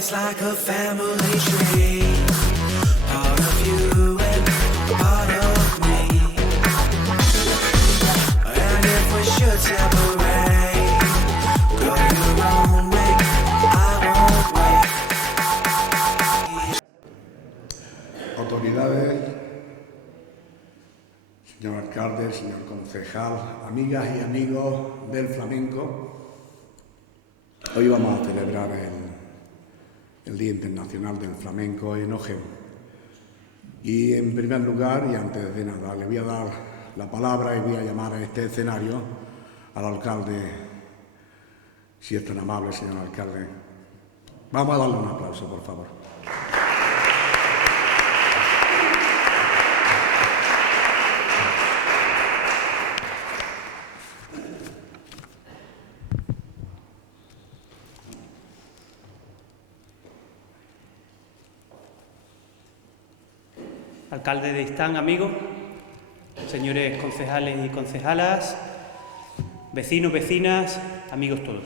It's like a family tree, part of you and part of me. And if we should separate, go your own way, I won't wait. Autoridades, señor alcalde, señor concejal, amigas y amigos del flamenco, hoy vamos a celebrar el Día Internacional del Flamenco en Ojén. Y en primer lugar, y antes de nada, le voy a dar la palabra y voy a llamar a este escenario al alcalde, si es tan amable, señor alcalde. Vamos a darle un aplauso, por favor. Alcalde de Istán, amigos, señores concejales y concejalas, vecinos, vecinas, amigos todos.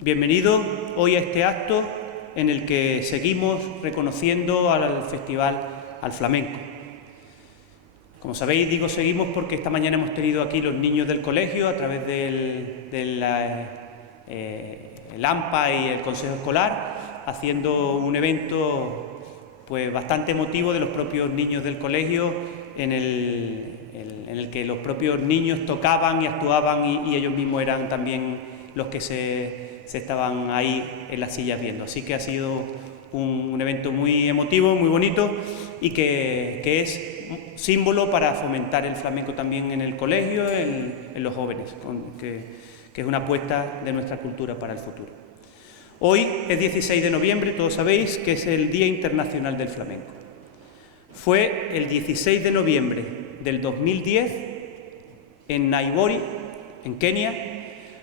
Bienvenidos hoy a este acto en el que seguimos reconociendo al Festival al Flamenco. Como sabéis, digo seguimos porque esta mañana hemos tenido aquí los niños del colegio a través del AMPA y el Consejo Escolar haciendo un evento pues bastante emotivo de los propios niños del colegio, en el que los propios niños tocaban y actuaban y ellos mismos eran también los que se estaban ahí en las sillas viendo. Así que ha sido un evento muy emotivo, muy bonito y que es símbolo para fomentar el flamenco también en el colegio, en los jóvenes, que es una apuesta de nuestra cultura para el futuro. Hoy es 16 de noviembre, todos sabéis que es el Día Internacional del Flamenco. Fue el 16 de noviembre del 2010 en Nairobi, en Kenia,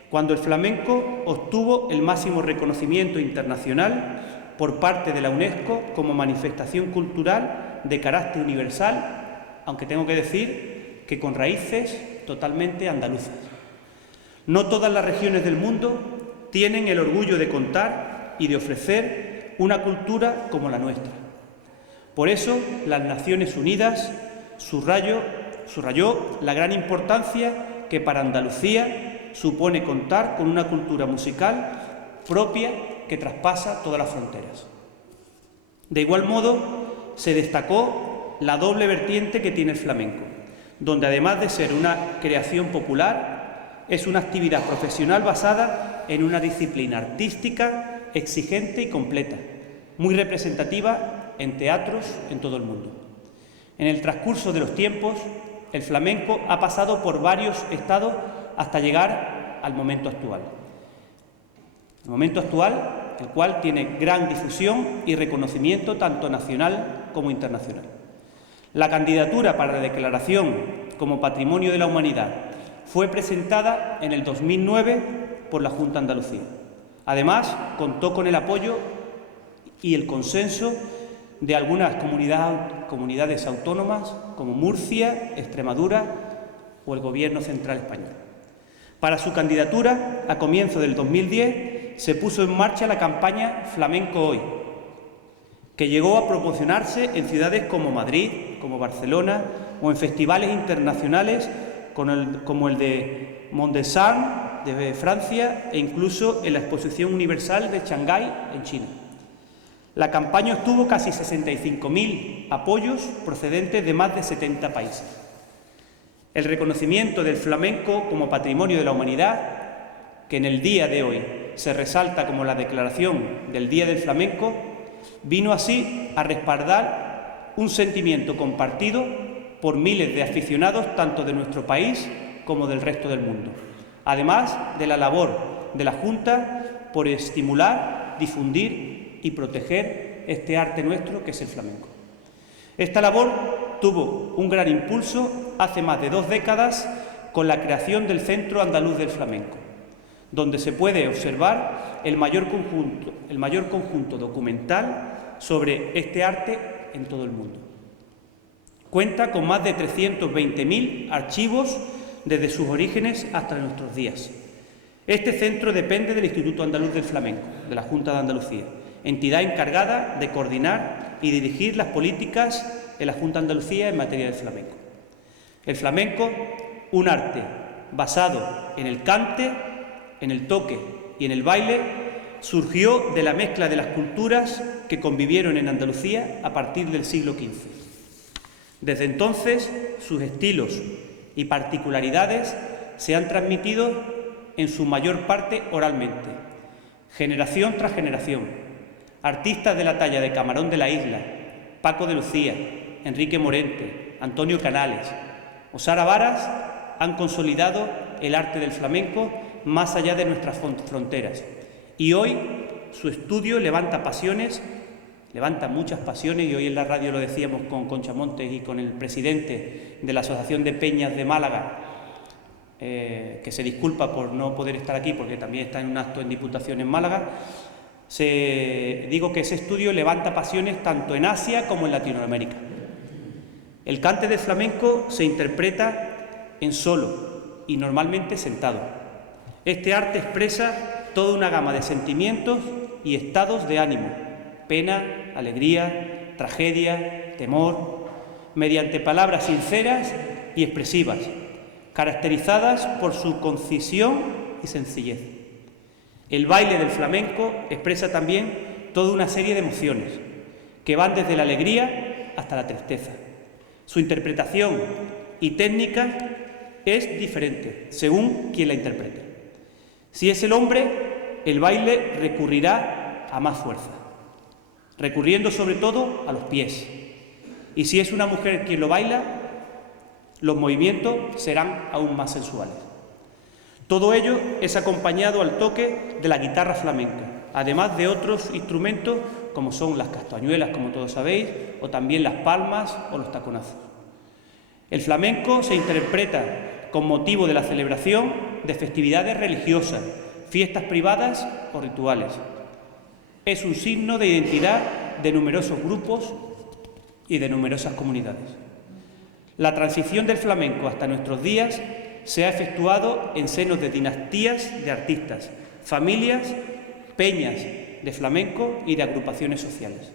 cuando el flamenco obtuvo el máximo reconocimiento internacional por parte de la UNESCO como manifestación cultural de carácter universal, aunque tengo que decir que con raíces totalmente andaluzas. No todas las regiones del mundo tienen el orgullo de contar y de ofrecer una cultura como la nuestra. Por eso, las Naciones Unidas subrayó la gran importancia que para Andalucía supone contar con una cultura musical propia que traspasa todas las fronteras. De igual modo, se destacó la doble vertiente que tiene el flamenco, donde además de ser una creación popular, es una actividad profesional basada en una disciplina artística exigente y completa, muy representativa en teatros en todo el mundo. En el transcurso de los tiempos, el flamenco ha pasado por varios estados hasta llegar al momento actual. El momento actual, el cual tiene gran difusión y reconocimiento tanto nacional como internacional. La candidatura para la declaración como Patrimonio de la Humanidad fue presentada en el 2009 por la Junta de Andalucía. Además, contó con el apoyo y el consenso de algunas comunidades autónomas como Murcia, Extremadura o el Gobierno Central Español. Para su candidatura, a comienzos del 2010, se puso en marcha la campaña Flamenco Hoy, que llegó a promocionarse en ciudades como Madrid, como Barcelona o en festivales internacionales como el de Mont-de-Marsan de Francia e incluso en la Exposición Universal de Shanghái en China. La campaña obtuvo casi 65.000 apoyos procedentes de más de 70 países. El reconocimiento del flamenco como patrimonio de la humanidad, que en el día de hoy se resalta como la declaración del Día del Flamenco, vino así a respaldar un sentimiento compartido por miles de aficionados tanto de nuestro país como del resto del mundo, además de la labor de la Junta por estimular, difundir y proteger este arte nuestro que es el flamenco. Esta labor tuvo un gran impulso hace más de 2 décadas con la creación del Centro Andaluz del Flamenco, donde se puede observar el mayor conjunto documental sobre este arte en todo el mundo. Cuenta con más de 320.000 archivos desde sus orígenes hasta nuestros días. Este centro depende del Instituto Andaluz del Flamenco, de la Junta de Andalucía, entidad encargada de coordinar y dirigir las políticas de la Junta de Andalucía en materia de flamenco. El flamenco, un arte basado en el cante, en el toque y en el baile, surgió de la mezcla de las culturas que convivieron en Andalucía a partir del siglo XV. Desde entonces, sus estilos y particularidades se han transmitido en su mayor parte oralmente, generación tras generación. Artistas de la talla de Camarón de la Isla, Paco de Lucía, Enrique Morente, Antonio Canales o Sara Varas han consolidado el arte del flamenco más allá de nuestras fronteras. Y hoy su estudio levanta muchas pasiones, y hoy en la radio lo decíamos con Concha Montes y con el presidente de la Asociación de Peñas de Málaga, que se disculpa por no poder estar aquí porque también está en un acto en Diputación en Málaga. Digo que ese estudio levanta pasiones tanto en Asia como en Latinoamérica. El cante del flamenco se interpreta en solo y normalmente sentado. Este arte expresa toda una gama de sentimientos y estados de ánimo: pena, alegría, tragedia, temor, mediante palabras sinceras y expresivas, caracterizadas por su concisión y sencillez. El baile del flamenco expresa también toda una serie de emociones que van desde la alegría hasta la tristeza. Su interpretación y técnica es diferente según quien la interprete. Si es el hombre, el baile recurrirá a más fuerza, recurriendo sobre todo a los pies. Y si es una mujer quien lo baila, los movimientos serán aún más sensuales. Todo ello es acompañado al toque de la guitarra flamenca, además de otros instrumentos como son las castañuelas, como todos sabéis, o también las palmas o los taconazos. El flamenco se interpreta con motivo de la celebración de festividades religiosas, fiestas privadas o rituales. Es un signo de identidad de numerosos grupos y de numerosas comunidades. La transición del flamenco hasta nuestros días se ha efectuado en senos de dinastías de artistas, familias, peñas de flamenco y de agrupaciones sociales.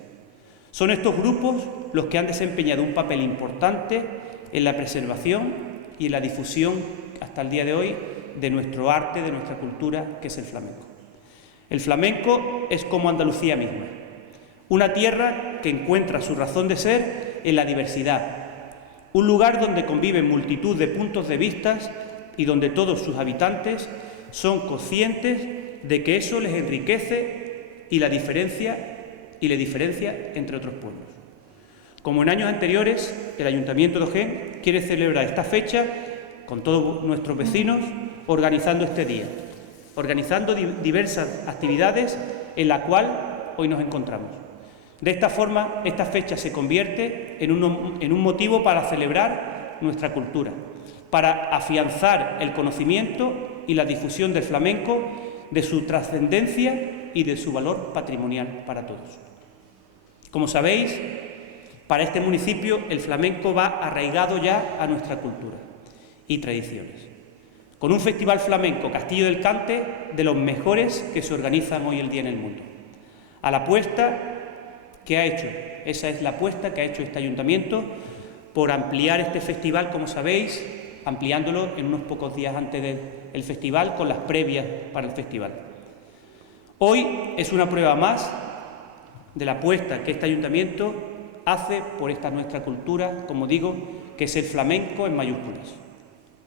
Son estos grupos los que han desempeñado un papel importante en la preservación y en la difusión hasta el día de hoy de nuestro arte, de nuestra cultura, que es el flamenco. El flamenco es como Andalucía misma, una tierra que encuentra su razón de ser en la diversidad, un lugar donde conviven multitud de puntos de vista y donde todos sus habitantes son conscientes de que eso les enriquece y le diferencia entre otros pueblos. Como en años anteriores, el Ayuntamiento de Ojén quiere celebrar esta fecha con todos nuestros vecinos, organizando este día, organizando diversas actividades en la cual hoy nos encontramos. De esta forma, esta fecha se convierte en un motivo para celebrar nuestra cultura, para afianzar el conocimiento y la difusión del flamenco, de su trascendencia y de su valor patrimonial para todos. Como sabéis, para este municipio el flamenco va arraigado ya a nuestra cultura y tradiciones, con un festival flamenco Castillo del Cante de los mejores que se organizan hoy el día en el mundo. A la apuesta que ha hecho, esa es la apuesta que ha hecho este ayuntamiento por ampliar este festival, como sabéis, ampliándolo en unos pocos días antes del festival con las previas para el festival. Hoy es una prueba más de la apuesta que este ayuntamiento hace por esta nuestra cultura, como digo, que es el flamenco en mayúsculas.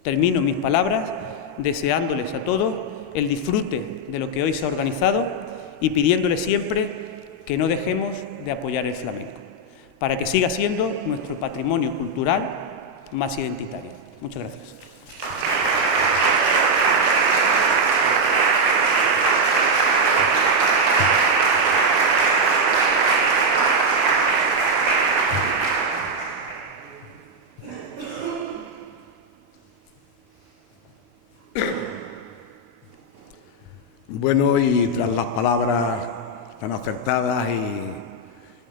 Termino mis palabras deseándoles a todos el disfrute de lo que hoy se ha organizado y pidiéndoles siempre que no dejemos de apoyar el flamenco, para que siga siendo nuestro patrimonio cultural más identitario. Muchas gracias. Bueno, y tras las palabras tan acertadas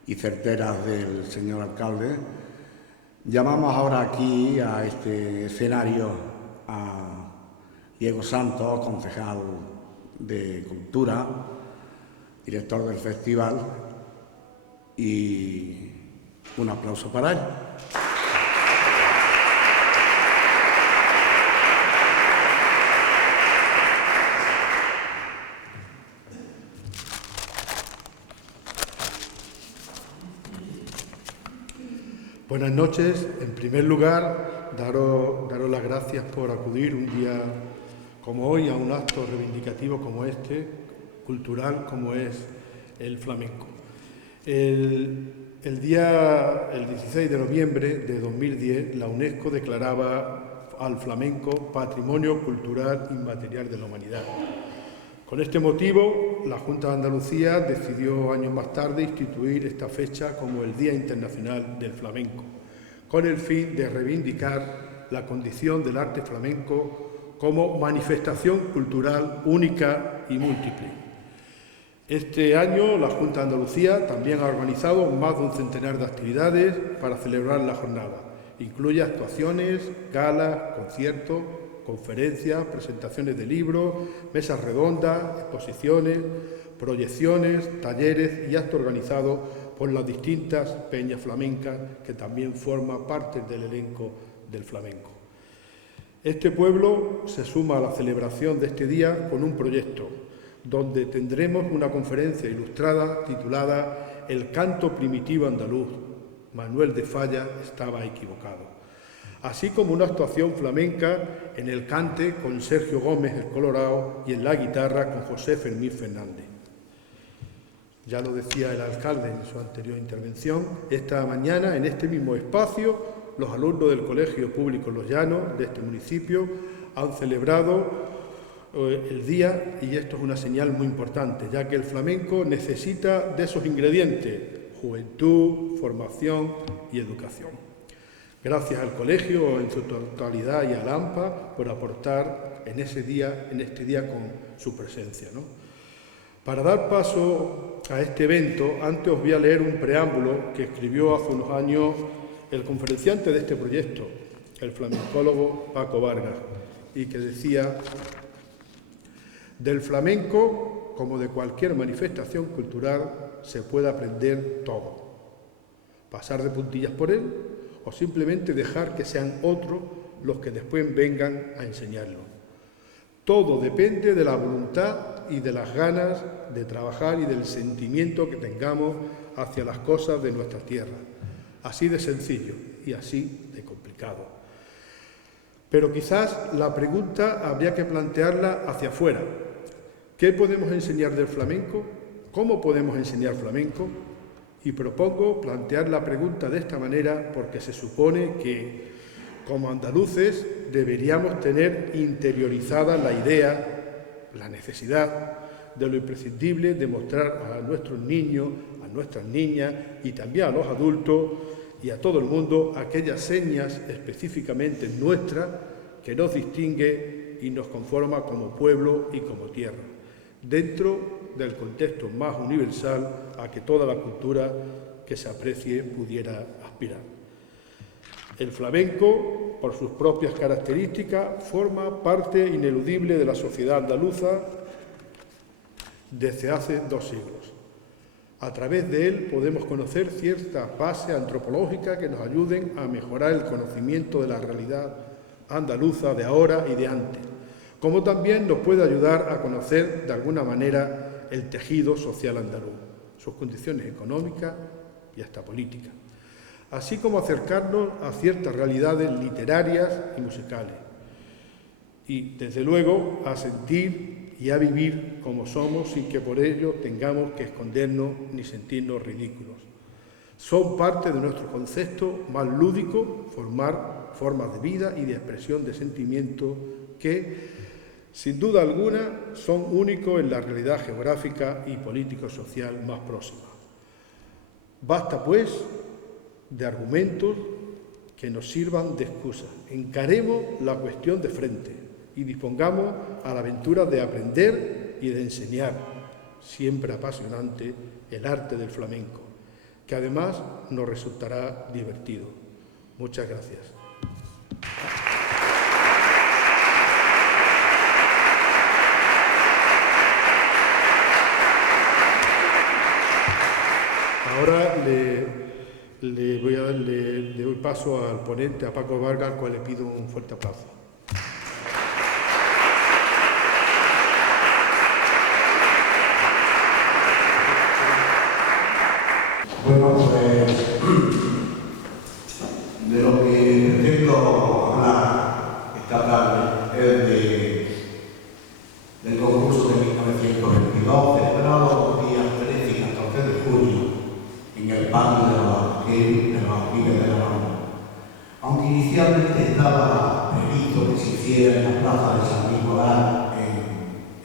y certeras del señor alcalde, llamamos ahora aquí a este escenario a Diego Santos, concejal de Cultura, director del festival, y un aplauso para él. Buenas noches. En primer lugar, daros las gracias por acudir un día como hoy a un acto reivindicativo como este, cultural como es el flamenco. El 16 de noviembre de 2010, la UNESCO declaraba al flamenco Patrimonio Cultural Inmaterial de la Humanidad. Con este motivo, la Junta de Andalucía decidió años más tarde instituir esta fecha como el Día Internacional del Flamenco, con el fin de reivindicar la condición del arte flamenco como manifestación cultural única y múltiple. Este año, la Junta de Andalucía también ha organizado más de un centenar de actividades para celebrar la jornada. Incluye actuaciones, galas, conciertos, conferencias, presentaciones de libros, mesas redondas, exposiciones, proyecciones, talleres y actos organizados por las distintas peñas flamencas que también forman parte del elenco del flamenco. Este pueblo se suma a la celebración de este día con un proyecto donde tendremos una conferencia ilustrada titulada El canto primitivo andaluz, Manuel de Falla estaba equivocado, así como una actuación flamenca en el cante con Sergio Gómez el Colorado y en la guitarra con José Fermín Fernández. Ya lo decía el alcalde en su anterior intervención, esta mañana en este mismo espacio los alumnos del Colegio Público Los Llanos de este municipio han celebrado el día, y esto es una señal muy importante, ya que el flamenco necesita de esos ingredientes: juventud, formación y educación. Gracias al colegio en su totalidad y al AMPA por aportar en este día con su presencia, ¿no? Para dar paso a este evento, antes os voy a leer un preámbulo que escribió hace unos años el conferenciante de este proyecto, el flamencólogo Paco Vargas, y que decía: del flamenco, como de cualquier manifestación cultural, se puede aprender todo. Pasar de puntillas por él o simplemente dejar que sean otros los que después vengan a enseñarlo. Todo depende de la voluntad y de las ganas de trabajar y del sentimiento que tengamos hacia las cosas de nuestra tierra. Así de sencillo y así de complicado. Pero quizás la pregunta habría que plantearla hacia afuera. ¿Qué podemos enseñar del flamenco? ¿Cómo podemos enseñar flamenco? Y propongo plantear la pregunta de esta manera porque se supone que, como andaluces, deberíamos tener interiorizada la idea, la necesidad de lo imprescindible de mostrar a nuestros niños, a nuestras niñas y también a los adultos y a todo el mundo aquellas señas específicamente nuestras que nos distingue y nos conforma como pueblo y como tierra, dentro del contexto más universal a que toda la cultura que se aprecie pudiera aspirar. El flamenco, por sus propias características, forma parte ineludible de la sociedad andaluza desde hace 2 siglos. A través de él podemos conocer ciertas bases antropológicas que nos ayuden a mejorar el conocimiento de la realidad andaluza de ahora y de antes, como también nos puede ayudar a conocer de alguna manera el tejido social andaluz, sus condiciones económicas y hasta políticas, así como acercarnos a ciertas realidades literarias y musicales. y, desde luego, a sentir y a vivir como somos sin que por ello tengamos que escondernos ni sentirnos ridículos. Son parte de nuestro concepto más lúdico, formar formas de vida y de expresión de sentimientos que, sin duda alguna, son únicos en la realidad geográfica y político-social más próxima. Basta, pues, de argumentos que nos sirvan de excusa. Encaremos la cuestión de frente y dispongamos a la aventura de aprender y de enseñar, siempre apasionante, el arte del flamenco, que además nos resultará divertido. Muchas gracias. Ahora le doy paso al ponente, a Paco Vargas, al cual le pido un fuerte aplauso. Bueno, pues de lo que pretendo hablar esta tarde es del concurso de 1922, celebrado los días 13 y 14 de junio en el patio de los Alquiles de la Loma. Aunque inicialmente estaba previsto que se hiciera en la plaza de San Nicolás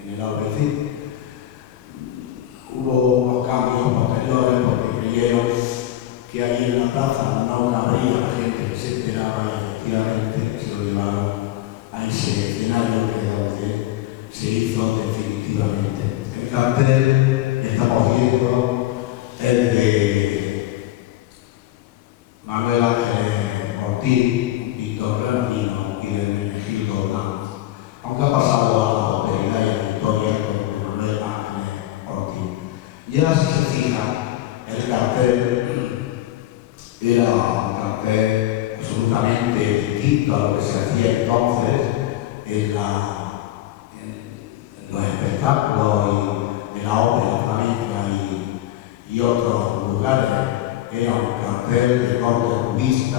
en el Albaicín, hubo unos cambios posteriores porque creyeron que allí en la plaza no cabría la gente que se enteraba y efectivamente se lo llevaron a ese escenario que es donde se hizo definitivamente. El cartel que estamos viendo es de Manuel Ángeles Ortiz, Víctor Granadino y de Menegildo Blanco, aunque ha pasado a la posteridad y a la historia como Manuel Ángeles Ortiz. Ya si se fija, el cartel era un cartel absolutamente distinto a lo que se hacía entonces en los espectáculos y en la ópera flamenca y otros lugares. Era un cartel de corte cubista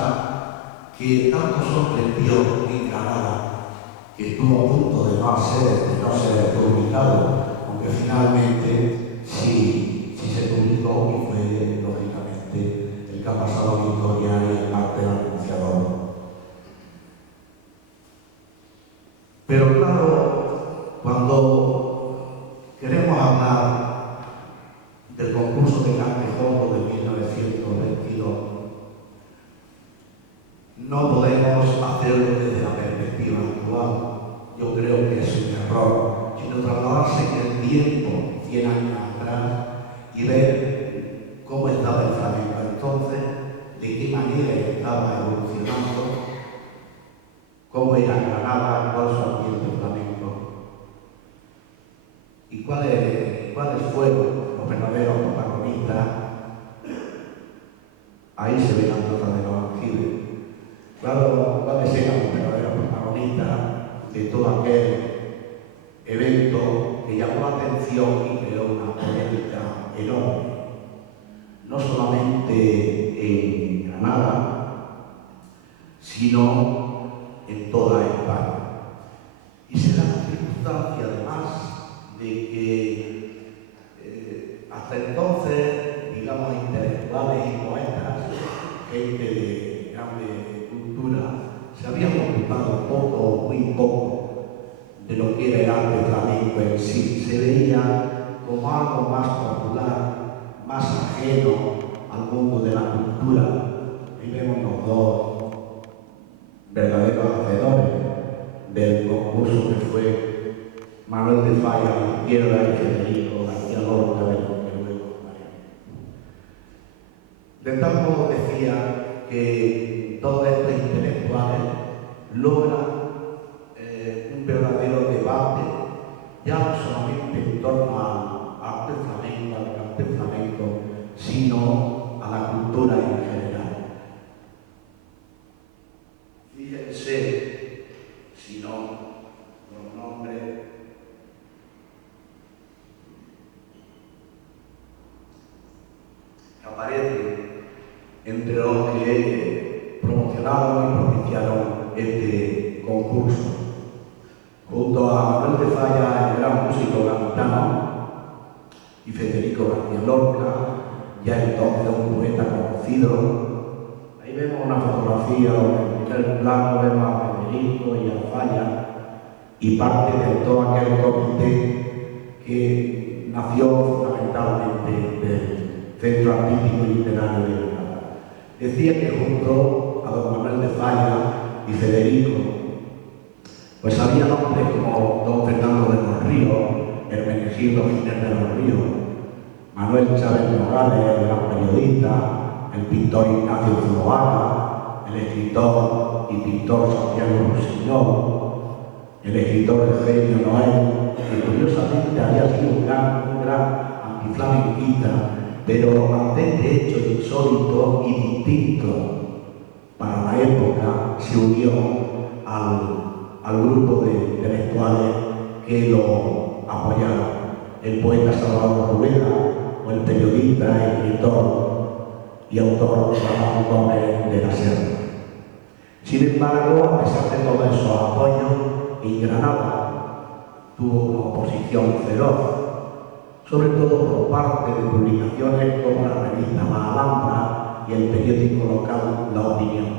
que tanto sorprendió en Granada que estuvo a punto de no ser publicado, aunque finalmente sí se publicó y fue, lógicamente, el que ha pasado a la historia y el cartel anunciador. Pero claro, cuando queremos hablar del concurso de Cantejondo de 1922, no podemos hacerlo desde la perspectiva actual. Yo creo que es un error, sino trasladarse en el tiempo, 100 años atrás, y ver cómo estaba el flamenco entonces, de qué manera estaba evolucionando, cómo era Granada, cuál es su ambiente flamenco y cuáles fueron los verdaderos protagonistas. Ahí se ve la nota de los Alquiles. Claro, cuáles eran los verdaderos protagonistas de todo aquel evento que llamó la atención y creó una polémica enorme, no solamente en Granada, sino en toda España. Y se da la circunstancia, además, de que hasta entonces, digamos, intelectuales y poetas, gente de grande cultura, se habían ocupado poco, muy poco, de lo que era el arte flamenco en sí. Se veía como algo más popular, más ajeno al mundo de la cultura. Y vemos los dos verdaderos hacedores del concurso, que fue Manuel de Falla a la izquierda y Federico García Lorca de luego María. De tal modo decía que todos estos intelectuales logran un verdadero debate, ya no solamente en torno al arte flamenco, al cante flamenco, sino a la cultura en general. Fíjense, si no, los nombres que aparecen entre los que músico gaditano, y Federico García Lorca, ya entonces un poeta conocido. Ahí vemos una fotografía donde en primer plano vemos a Federico y a Falla y parte de todo aquel comité que nació fundamentalmente del Centro Artístico y Literario de Granada. Decía que junto a don Manuel de Falla y Federico, pues había nombres como don Fernando de los Ríos, Hermenegildo Giner de los Ríos, Manuel Chávez Nogales, el gran periodista, el pintor Ignacio Zuloaga, el escritor y pintor Santiago Rusiñol, el escritor Eugenio Noel, que curiosamente había sido un gran antiflamenquista, pero ante este hecho insólito y distinto para la época, se unió al grupo de intelectuales que lo apoyaron. El poeta Salvador Rueda o el periodista, escritor y autor Ramón Gómez de la Serna. Sin embargo, a pesar de todos esos apoyos, en Granada tuvo una oposición feroz, sobre todo por parte de publicaciones como la revista La Alhambra y el periódico local La Opinión.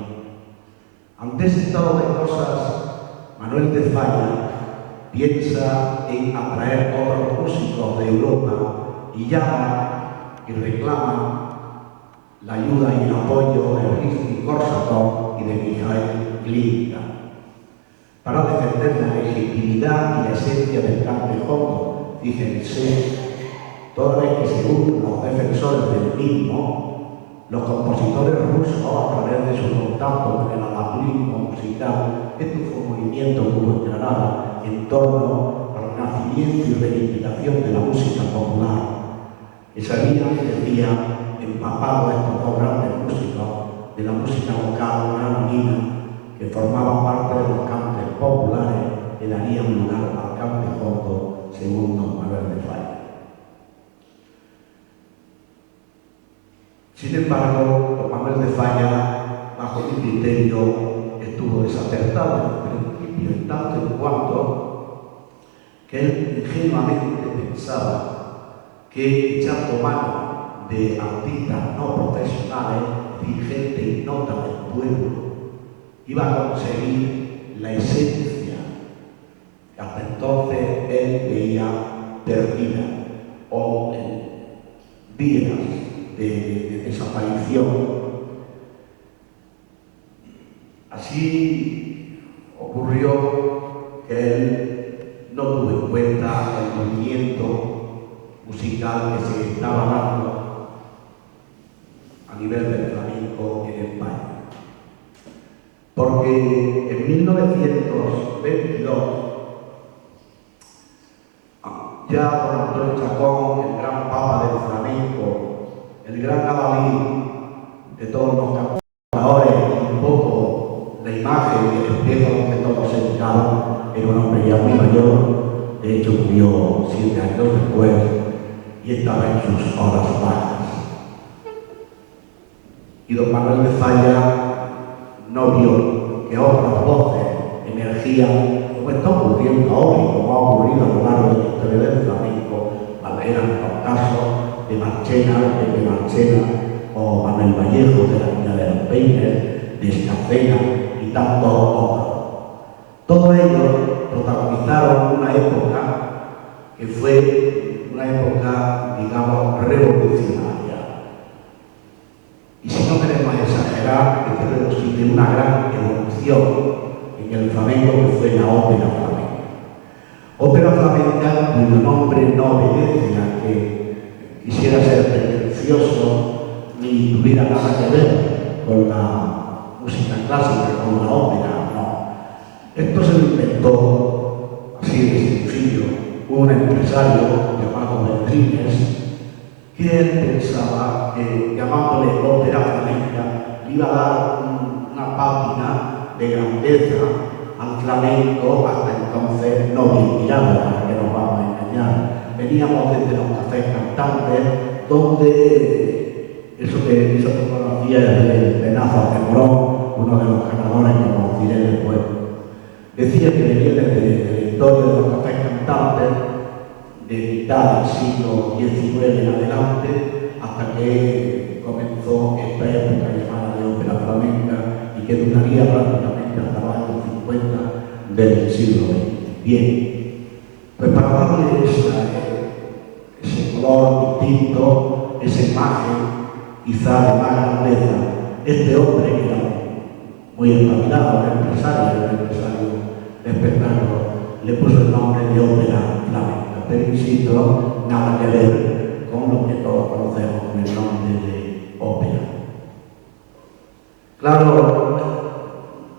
Ante ese estado de cosas, Manuel de Falla piensa en atraer otros músicos de Europa y llama y reclama la ayuda y el apoyo de Rimsky-Korsakov y de Mikhail Glinka para defender la legitimidad y la esencia del cante jondo. Fíjense, toda vez que se unen los defensores del mismo, los compositores rusos, a través de su contacto con el anacronismo musical, esto fue un movimiento que hubo en Granada en torno al nacimiento y reivindicación de la música popular, que se habían, decía, empapado a estos dos grandes músicos de la música local granadina, que formaban parte de los cantes populares que darían lugar al cante jondo según don Manuel de Falla. Sin embargo, don Manuel de Falla, bajo mi criterio, estuvo desacertado en el principio, en tanto en cuanto que él ingenuamente pensaba que echando mano de artistas no profesionales, gente ignota del pueblo, iba a conseguir la esencia que hasta entonces él veía perdida o en vías de desaparición. Así ocurrió que él no tuvo en cuenta el movimiento musical que se estaba dando a nivel del flamenco en España. Porque en 1922 ya don Antonio Chacón, el gran papa del flamenco, el gran adalid de todos los cantadores, y un poco la imagen y el espejo que todos se miraban, era un hombre ya muy mayor, de hecho murió 7 años después y estaba en sus horas bajas. Y don Manuel de Falla no vio que otras voces emergían, como está ocurriendo ahora y como ha ocurrido a lo largo de la historia del flamenco, eran los casos de Marchena, de Marchena, o Manuel Vallejo, de la Niña de los Peines, de Escacena y tantos otros. Todos ellos protagonizaron una época que fue una época, digamos, revolucionaria. Y si no queremos exagerar, que sí de una gran evolución en el flamenco que fue la ópera flamenca. Ópera flamenca cuyo nombre no obedece a que quisiera ser pretencioso ni tuviera nada que ver con la música clásica, con la ópera, no. Esto se lo inventó, así de sencillo, un empresario llamado Beltrines, que él pensaba que llamándole ópera flamenca le iba a dar una pátina de grandeza al flamenco hasta entonces no bien mirado, para que nos vamos a engañar. Veníamos desde los cafés cantantes, donde esa fotografía es de Názar de Morón, uno de los ganadores que conoceré después. Decía que venía desde la historia de los cafés cantantes mitad del siglo XIX en adelante, hasta que comenzó esta época llamada de ópera flamenca y que duraría prácticamente hasta los años 50 del siglo XX. Bien, pues para darle ese color distinto, esa imagen quizá de más grandeza, este hombre que era muy espabilado, un empresario de espectáculo, le puso el nombre de ópera flamenca, pero insisto, nada que ver con lo que todos conocemos con el nombre de ópera. Claro,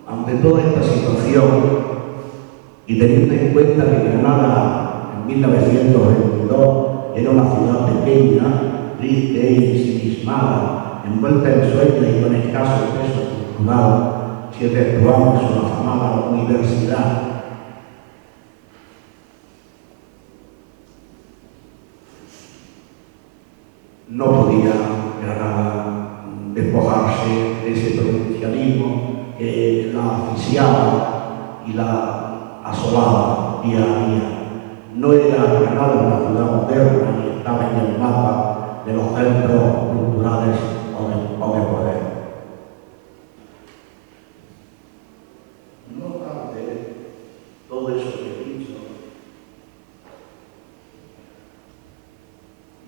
ante toda esta situación, y teniendo en cuenta que Granada en 1922 era una ciudad pequeña, triste y ensimismada, envuelta en sueños y con escaso peso cultural, si efectuamos una afamada universidad, no podía Granada despojarse de ese provincialismo que la asfixiaba y la asolaba día a día. No era Granada una ciudad moderna ni estaba en el mapa de los centros culturales o de poder. No obstante todo eso que he dicho,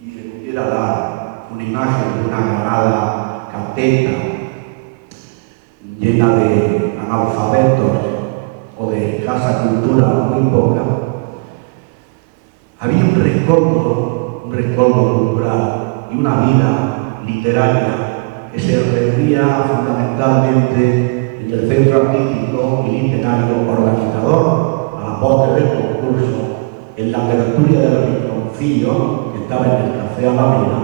y le pudiera dar una imagen de una Granada cateta, llena de analfabetos o de escasa cultura muy poca, había un rescoldo cultural y una vida literaria que se reunía fundamentalmente en el centro artístico y literario organizador, a la postre del concurso, en la tertulia del Rinconcillo, que estaba en el Café Alameda,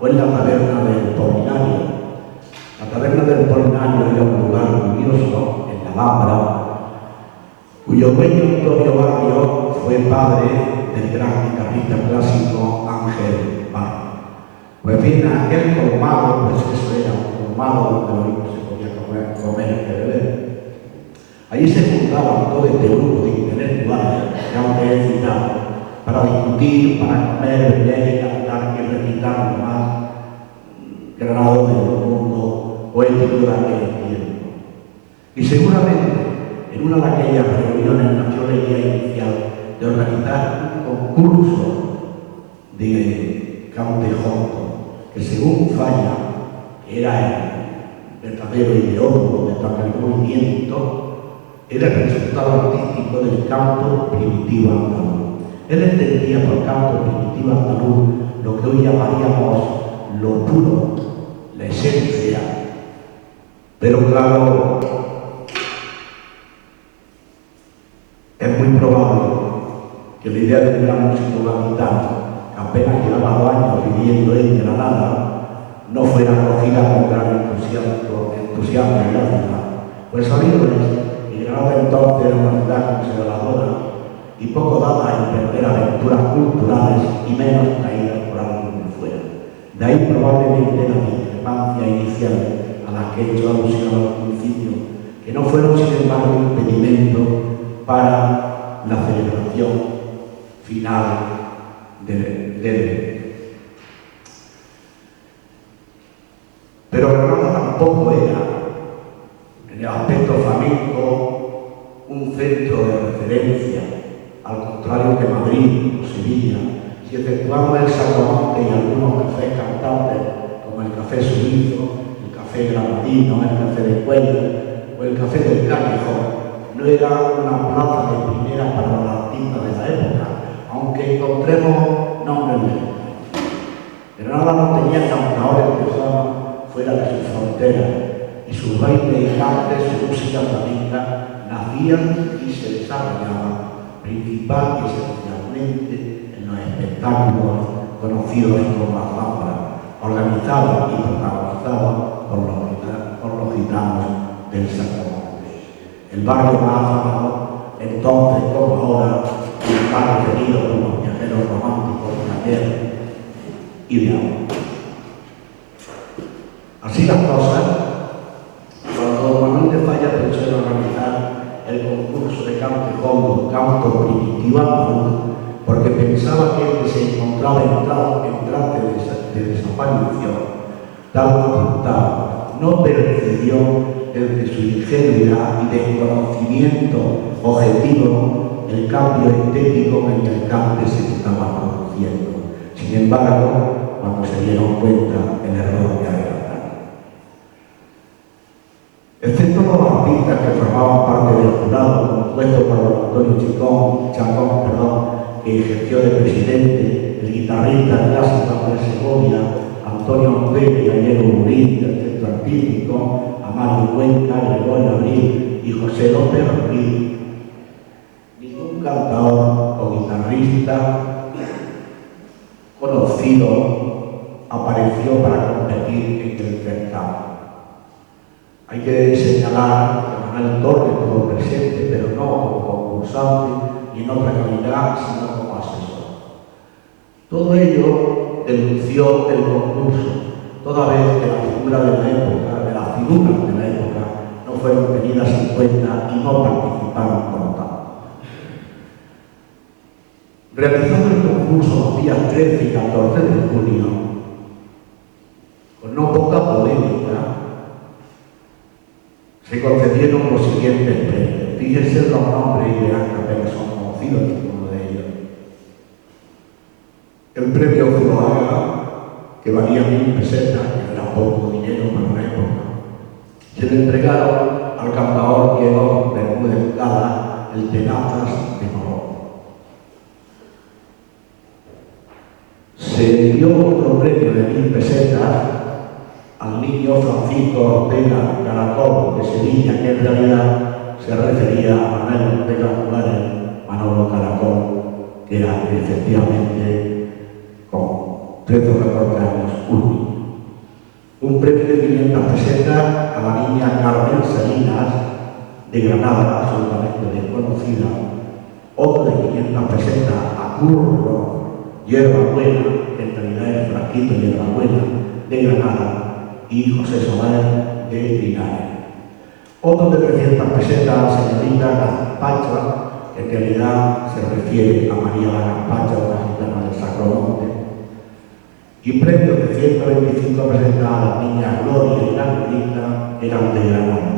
o en la taberna del Polinario. La taberna del Polinario era un lugar curioso en la Alhambra, cuyo dueño Antonio Barrio fue padre del gran guitarrista clásico Ángel Barrio. Pues bien, aquel colmado, pues eso era un colmado donde no se podía comer y beber. Allí se juntaban todo este grupo de intelectuales que antes he citado para discutir, para comer, beber y cantar y recitar lo más granado del mundo poético de aquel tiempo. Y seguramente en una de aquellas reuniones nació la idea inicial de organizar un concurso de cantejondo, que según Falla, que era el verdadero ideólogo de todo el movimiento, era el resultado artístico del canto primitivo andaluz. Él entendía por canto primitivo andaluz lo que hoy llamaríamos lo puro, la esencia. Pero claro, es muy probable que la idea de un gran músico gaditano, que apenas llevaba 2 años viviendo en Granada, no fuera acogida con gran entusiasmo en la ciudad. Pues sabiéndoles que Granada entonces era una ciudad conservadora y poco dada a emprender aventuras culturales y menos traídas por alguien de fuera. De ahí probablemente la discrepancia inicial a la que he hecho alusión al principio, que no fueron sin embargo impedimento para la celebración final del evento. Pero Granada tampoco era, en el aspecto flamenco, un centro de referencia, al contrario que Madrid o Sevilla. Si efectuamos el Sacromonte y algunos cafés cantantes, como el Café Suizo, el Café Granadino, el Café de Cuellar o el Café del Callejón, no era una plaza de primera para los artistas de la época, aunque encontremos nombres de Granada no tenía cantadores de fama fuera de sus fronteras, y sus bailes y cantes, su música flamenca, nacían y se desarrollaban principal y esencialmente en los espectáculos conocidos como la Zambra, organizados y protagonizados por los gitanos del Sacromonte. El barrio más afamado, entonces como ahora, el barrio querido por los viajeros románticos de ayer y de ahora. Así las cosas, cuando Manuel de Falla pensó en organizar el concurso de cantejondo, canto primitivo andaluz, porque pensaba que el que se encontraba en trance de desaparición, tal facultad no percibió el de su ingenuidad y de conocimiento objetivo el cambio estético en el que antes se estaba produciendo. Sin embargo, cuando se dieron cuenta, el error ya era grande. Excepto los artistas que formaban parte del jurado, compuesto por Antonio Chacón, que ejerció de presidente, el guitarrista clásico de Segovia, Antonio Ortega y Ayero Murín, del Centro Artístico, Amario Cuenca, Gregorio Abril y José López Rodríguez. Ningún cantador o guitarrista conocido apareció para competir en el certamen. Hay que señalar que Manuel Torres estuvo presente, pero no como concursante y en otra calidad, sino como asesor. Todo ello denunció el concurso, toda vez que las figuras de la época no fueron tenidas en cuenta y no participaron como tal. Realizado el concurso los días 13 y 14 de junio, con no poca polémica, se concedieron los siguientes premios. Fíjense los nombres y verán que apenas son conocidos ninguno de ellos. El premio Zuloaga, que valía 1000 pesetas, que era poco dinero para una época, se le entregaron al cantador Diego Bermúdez Gala, el Tenazas de Morón. Se dio otro premio de 1000 pesetas al niño Francisco Ortega Caracol de Sevilla, que en realidad se refería a Manuel Ortega Juárez, Manolo Caracol, que era efectivamente con 13 o 14 años un niño. Un premio de 500 pesetas a la niña Carmen Salinas de Granada, absolutamente desconocida. Otro de 500 pesetas a Curro Hierbabuena, que en realidad es Franquito Hierbabuena, de Granada, y José Soler de Linares. Otro de 300 pesetas a la señorita Gaspacha, que en realidad se refiere a María la Gaspacha, una gitana del Sacromonte. Y premios de 125 pesetas a las niñas Gloria y Margarita eran de Granada.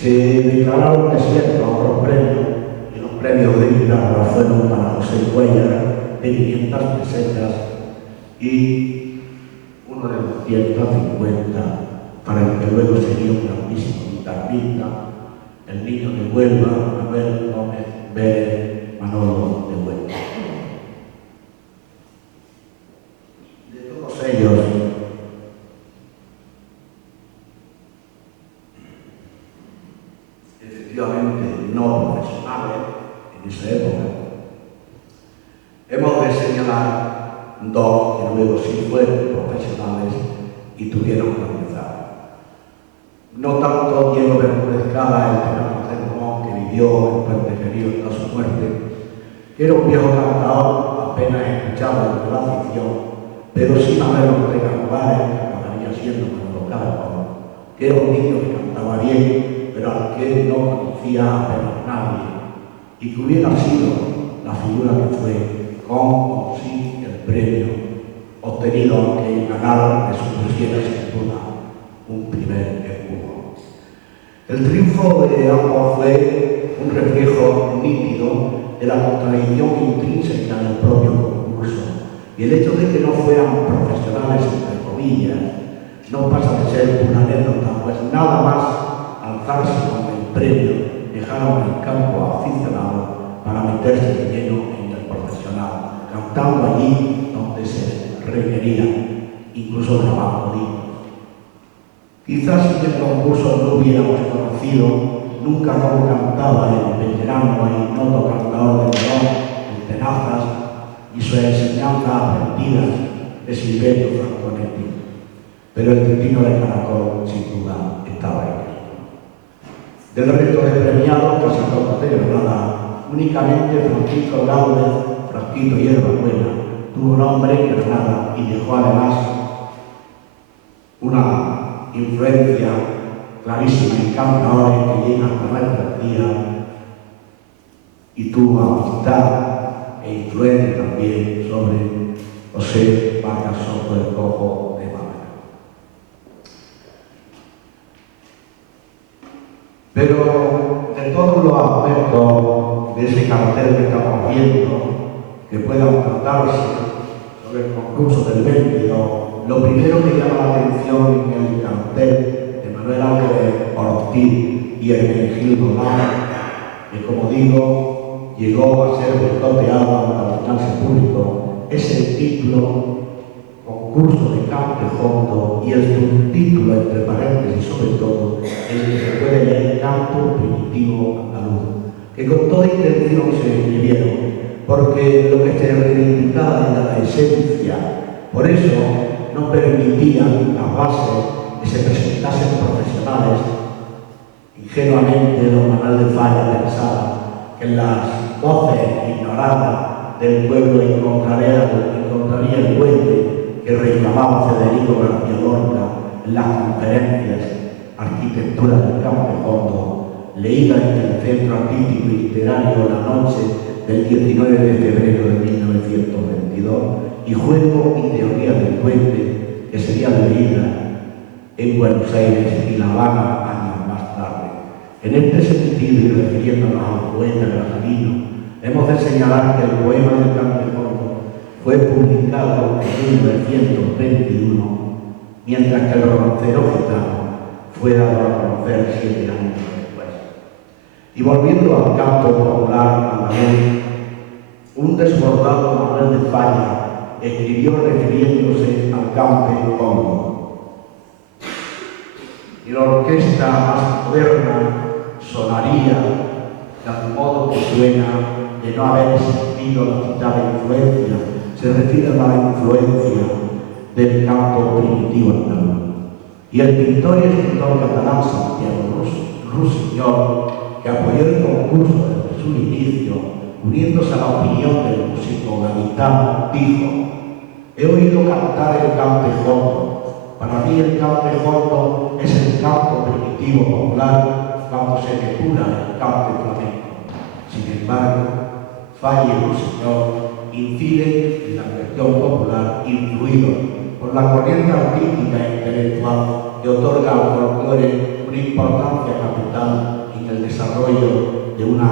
Se declararon desiertos otros premios, y los premios de guitarra fueron para José Cuellar de 500 pesetas y uno de 250 para el que luego sería un grandísimo guitarrista, el niño de Huelva, Manuel Gómez Vélez Manolo de Huelva. De todos ellos, efectivamente no profesionales en esa época, hemos de señalar dos que luego sí fueron profesionales y tuvieron que comenzar. No tanto Diego Bermúdez Gala, el tenor de Morón, que vivió en Puente Genil hasta su muerte, que era un viejo cantador apenas escuchado en la afición, pero sí Manuel Ortega Juárez, que acabaría siendo Manolo Caracol, que era un niño que cantaba bien, pero al que no conocía apenas nadie, y que hubiera sido la figura que fue con o sin el premio obtenido, aunque ganaron que supusiera sin duda un primer empujón. El triunfo de ambos fue un reflejo nítido de la contradicción intrínseca en el propio concurso, y el hecho de que no fueran profesionales, entre comillas, no pasa de ser una anécdota, pues nada más alzarse con el premio dejaron el campo aficionado para meterse de lleno en el profesional, cantando allí donde se requería, incluso grabando discos. Quizás si el concurso no hubiéramos conocido nunca cómo cantaba el veterano e ignoto cantador de Morón, el Tenazas, y su enseñanza aprendida de Silverio Franconetti. Pero el destino de Caracol, sin duda, estaba escrito. Del resto de premiados, casi todos de Granada, únicamente Francisco Gámez, Franquito Hierbabuena, tuvo nombre en Granada y dejó además una influencia clarísima en cantadores que llegan hasta nuestros días y tuvo amistad e influencia también sobre José Vargas Soto el Cojo de Málaga. Pero de todos los aspectos de ese cartel que estamos viendo, que puedan tratarse sobre el concurso del 22, lo primero que llama la atención en el cartel de Manuel Álvarez Ortiz y Hermenegildo Lara, que como digo, llegó a ser boicoteado hasta el final público, es el título concurso de Campe Hondo y el subtítulo, entre paréntesis sobre todo, el que se puede leer Canto Primitivo Andaluz, que con toda intención se escribieron, porque lo que se reivindicaba era la esencia. Por eso no permitían las bases que se presentasen profesionales. Ingenuamente don Manuel de Falla pensaba que las voces ignoradas del pueblo encontraría el puente que reclamaba Federico García Lorca en las conferencias Arquitectura del Campe Hondo, leída en el Centro Artístico y Literario la noche del 19 de febrero de 1922, y Juego y Teoría del Puente, que sería leída en Buenos Aires y La Habana años más tarde. En este sentido, y refiriéndonos al poeta granadino, hemos de señalar que el poema del Campe Hondo fue publicado en 1921, mientras que el romancero gitano fue dado a conocer 7 años después. Y volviendo al canto popular andaluz, un desbordado Manuel de Falla escribió refiriéndose al Campe Hondo: y la orquesta más moderna sonaría del modo que suena de no haber existido la citada influencia. Se refiere a la influencia del canto primitivo andaluz. Y el pintor y escritor catalán Santiago Rusiñol, que apoyó el concurso desde su inicio, uniéndose a la opinión del músico gaditano, dijo: he oído cantar el Campe Hondo. Para mí el Campe Hondo es el canto primitivo popular cuando se depura el cante flamenco. Sin embargo, Falla y Rusiñol inciden en la cuestión popular, influido por la corriente artística e intelectual que otorga al folclore una importancia capital en el desarrollo de una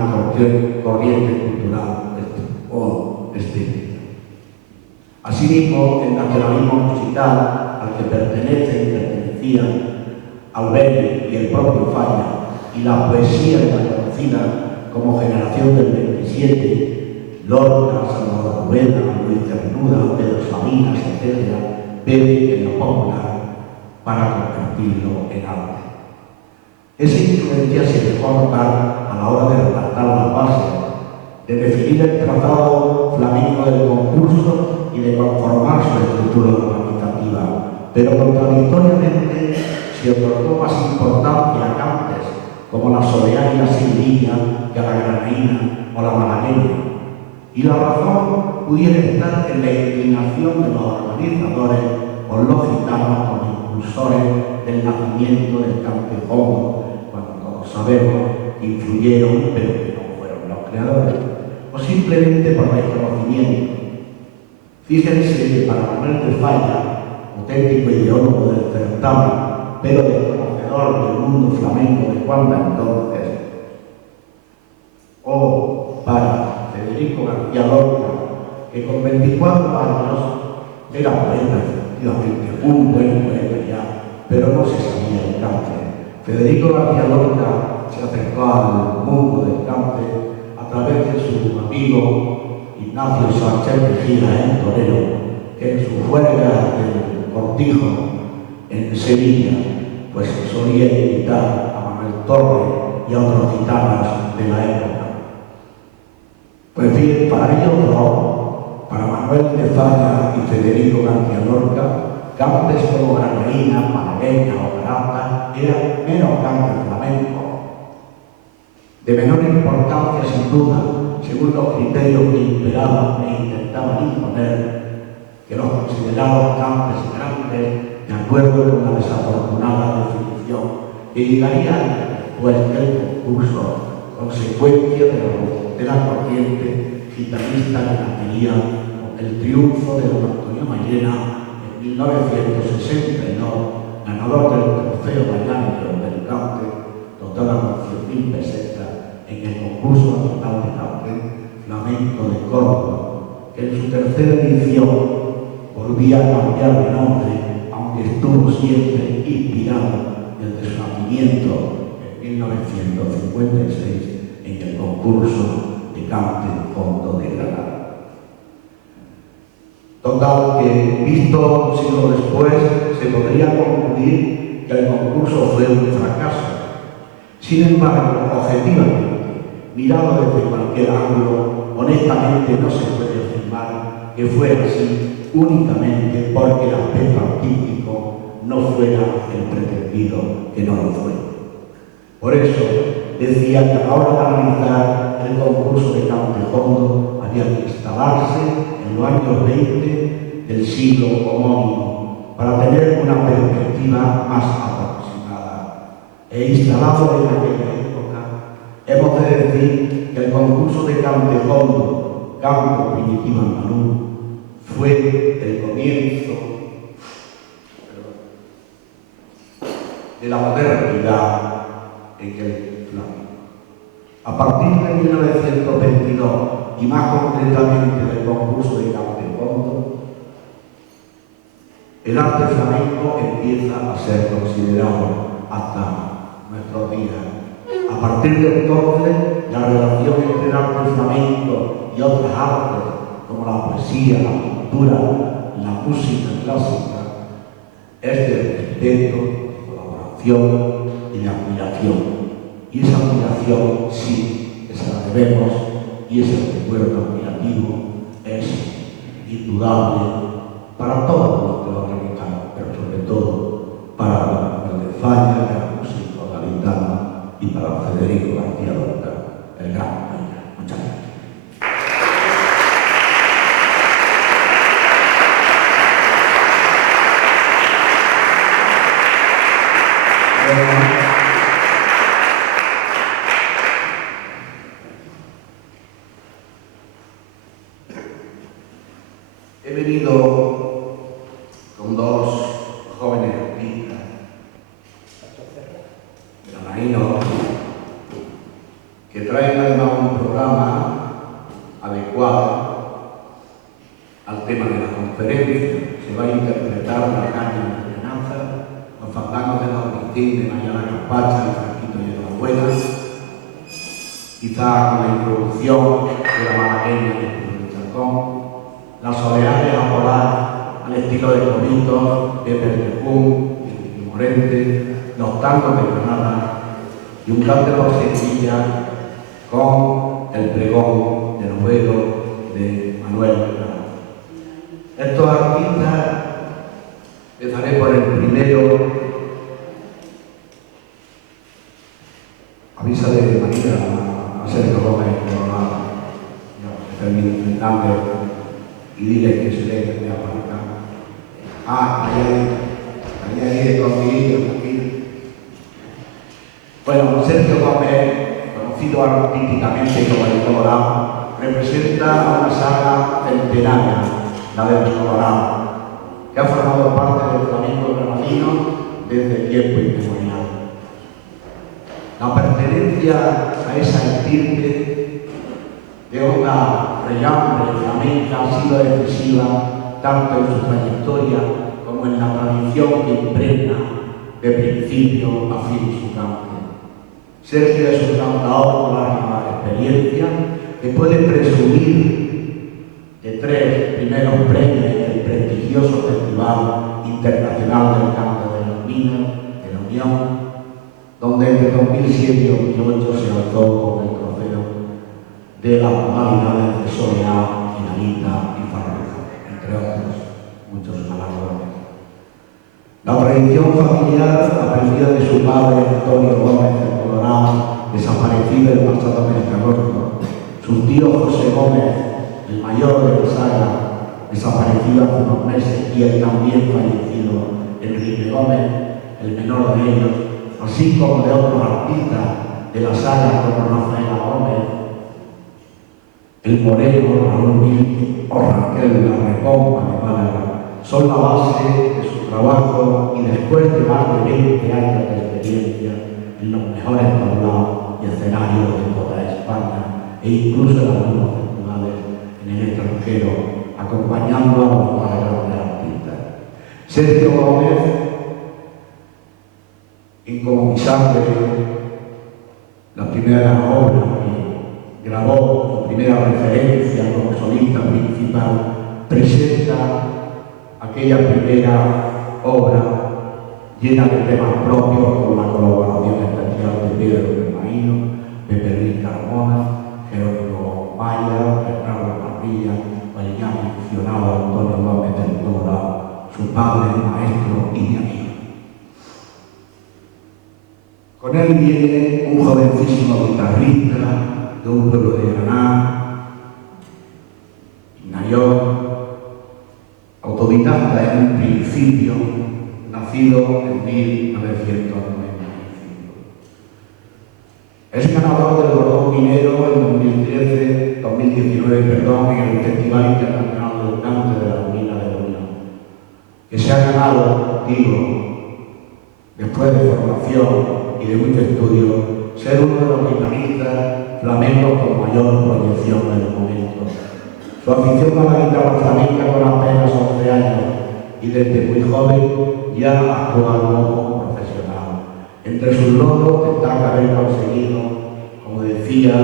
corriente cultural o estética. Asimismo, el nacionalismo musical al que pertenecían Albeni y el propio Falla, y la poesía de la conocida como generación del 27, Lorca, Salvador Rueda, Luis Cernuda, Pedro Sabinas, etc., beben en lo popular para convertirlo en arte. Esa influencia se dejó notar a la hora de redactar las bases, de definir el trazado flamenco del concurso y de conformar su estructura organizativa, pero contradictoriamente se otorgó más importancia a cantes como la soleá y la sevillina que a la granaína o la malagueña. Y la razón pudiera estar en la inclinación de los organizadores por los gitanos como impulsores del nacimiento del Campe Hondo, cuando todos sabemos que influyeron pero que no fueron los creadores, o simplemente por desconocimiento. Fíjense que para Manuel de Falla, auténtico ideólogo del certamen, pero desconocedor del mundo flamenco de cuando entonces, o para Federico García Lorca, que con 24 años era poeta, efectivamente, un buen poeta ya, pero no se sabía el cante. Federico García Lorca se acercó al mundo del cante a través de su amigo Ignacio Sánchez Mejía, en Torero, que en su juerga del Cortijo, en Sevilla, pues solía invitar a Manuel Torre y a otros gitanos de la época. Pues bien, para ellos dos, para Manuel de Falla y Federico García Lorca, cantes como granaína, malagueña o garata eran menos cantes flamencos, de menor importancia sin duda, según los criterios que imperaban e intentaban imponer, que los considerados cantes grandes, de acuerdo con la desafortunada definición que llegaría después del concurso, consecuencia de la de la corriente gitanista que nacería con el triunfo de don Antonio Mayena en 1962, ganador del trofeo Vallanco del Cante, dotada con 100.000 pesetas en el concurso nacional de cante flamenco de Córdoba, que en su tercera edición volvía a cambiar de nombre, aunque estuvo siempre inspirado desde su nacimiento en 1956 en el concurso de cante de fondo de Granada. Total que, visto un siglo después, se podría concluir que el concurso fue un fracaso. Sin embargo, objetivamente, mirado desde cualquier ángulo, honestamente no se puede afirmar que fuera así únicamente porque el aspecto artístico no fuera el pretendido, que no lo fue. Por eso, decía que a la hora de analizar el concurso de cante fondo había que instalarse en los años 20 del siglo homónimo para tener una perspectiva más aproximada. E instalado en aquella época, hemos de decir que el concurso de cante fondo, canto primitivo andaluz, fue el comienzo de la modernidad en el flamenco. A partir de 1922, y más concretamente del concurso de cante fondo, el arte flamenco empieza a ser considerado hasta nuestros días. A partir de entonces, la relación entre el arte flamenco y otras artes, como la poesía, la pintura, la música clásica, es de respeto, de colaboración y de admiración. Y esa admiración, sí, esa la debemos, y ese recuerdo admirativo es indudable para todos los que lo organizamos, pero sobre todo para el de Falla, el músico gaditano, y para Federico García Lorca, el gran maestro. Muchas gracias. He venido con dos jóvenes artistas, granadinos, que traen además un programa adecuado al tema de la conferencia. Se va a interpretar la caña de Esperanza, los fandangos de los Agustín, de Mayana Caspacha y Franquito y de la Buena, quizá con la introducción de la malagueña de Pedro Chacón, las soleares a volar al estilo de Coritos, de Pertejún y Morente, los tangos de Granada y un cante por Sevilla con el pregón de Novelo de Manuel Granada. Estos artistas, empezaré por el primero, avisa de María a Sergio Gómez Coronado, Fermín Fernández, y dile que se le vea para acá. Allá hay conmigo aquí. Bueno, Sergio Gómez, conocido artísticamente como el Colorado, representa a una saga centenaria, la de los Colorados, que ha formado parte del flamenco granadino desde tiempo inmemorial. La pertenencia a esa estirpe de onda rellambre flamenca ha sido decisiva tanto en su trayectoria como en la tradición que impregna de principio a fin su cante. Sergio es un cantador con larga experiencia que puede presumir de 3 primeros premios en el prestigioso Festival Internacional del Canto de los Minas de la Unión, donde entre 2007 y 2008 se alzó con el trofeo de las modalidades de soleá, dinamita y farruca, entre otros muchos galardones. La tradición familiar, aprendida de su padre Antonio Gómez del Colorado, desaparecido el pasado mes de agosto, su tío José Gómez, el mayor de la saga, desaparecido hace unos meses, y el también fallecido Enrique Gómez, el menor de ellos, así como de otros artistas de la saga como Rafaela Gómez, el Moreno, Raúl Mil o Raquel Larrecón de Málaga son la base de su trabajo y después de más de 20 años de experiencia en los mejores tablaos y escenarios de toda España e incluso en algunos festivales en el extranjero, acompañando a los más grandes artistas. Sergio Gómez, en Como mi sangre, la primera obra que grabó, su primera referencia como solista principal, presenta aquella primera obra llena de temas propios con la colaboración especial de Pedro Bermaíno, Pepe Luis Carmona, Jerónimo Maya, Bernardo Parrilla, Mariñán Funcionado, Antonio Gómez del Toro, su padre, maestro y mi amigo. Con él viene un jovencísimo guitarrista de un pueblo de Granada, Ignayor, autodidacta en un principio, nacido en 1995. Es ganador del Gordón Minero en 2019, en el Festival Internacional del Cante de la Colina de la Unión, que se ha ganado, después de formación y de mucho estudio, ser uno de los guitarristas flamencos con mayor proyección en el momento. Su afición a la guitarra flamenca con apenas 11 años y desde muy joven ya actúa como profesional. Entre sus logros destaca haber conseguido, como decía,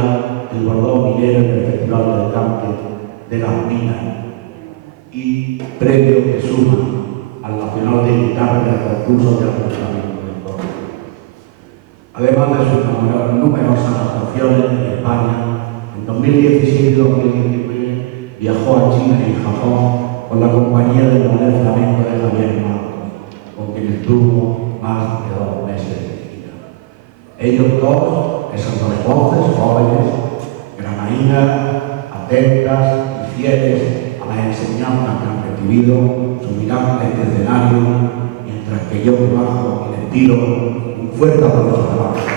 el Gordón Minero en el Festival del Cante de las Minas y premio que suma al Nacional de Guitarra del concurso de Flamenco del Córdoba. Además de sus numerosas actuaciones en España, en 2017 y 2019 viajó a China y Japón con la compañía del ballet flamenco de Javier Marcos, con quien estuvo más de 2 meses de gira. Ellos dos, esas dos voces jóvenes, granadinas, atentas y fieles a las enseñanzas que han recibido, subirán a este escenario, mientras que yo trabajo y les pido un fuerte aplauso para ellos.